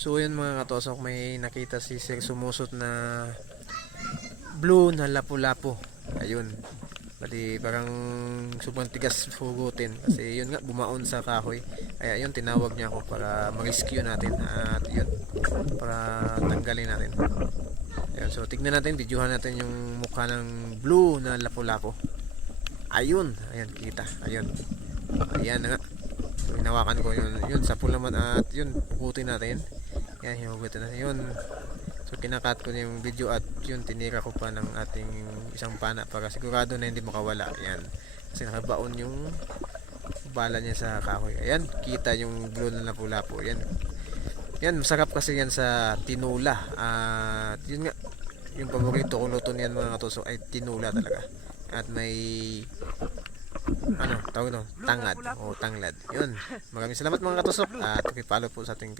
So yun mga katosok, may nakita si Sir sumusot na blue na lapu-lapu. Ayun. Pati parang sobrang tigas hugutin kasi yun nga bumaon sa kahoy. Kaya yun tinawag niya ako para ma-rescue natin at yun para tanggalin natin. Ayun, so tignan natin, videohan natin yung mukha ng blue na lapu-lapu. Ayun, ayan kita. Ayun. Ayan na nga. So hinawakan ko yun sa pool naman at yun hugutin natin. Yan, hinugutin natin yun. So kinakat ko yung video at yun tinira ko pa ng ating isang pana para sigurado na hindi makawala. Ayan. Kasi nakabaon yung bala niya sa kahoy. Ayan, kita yung blue na lapu-lapu. Ayan. Yan, masarap kasi yan sa tinula. At yun nga, yung paborito ko luto niyan mga katusok ay tinula talaga. At may tawag no, tangad o tanglad. Yun. Maraming salamat mga katusok at i-follow po sa ating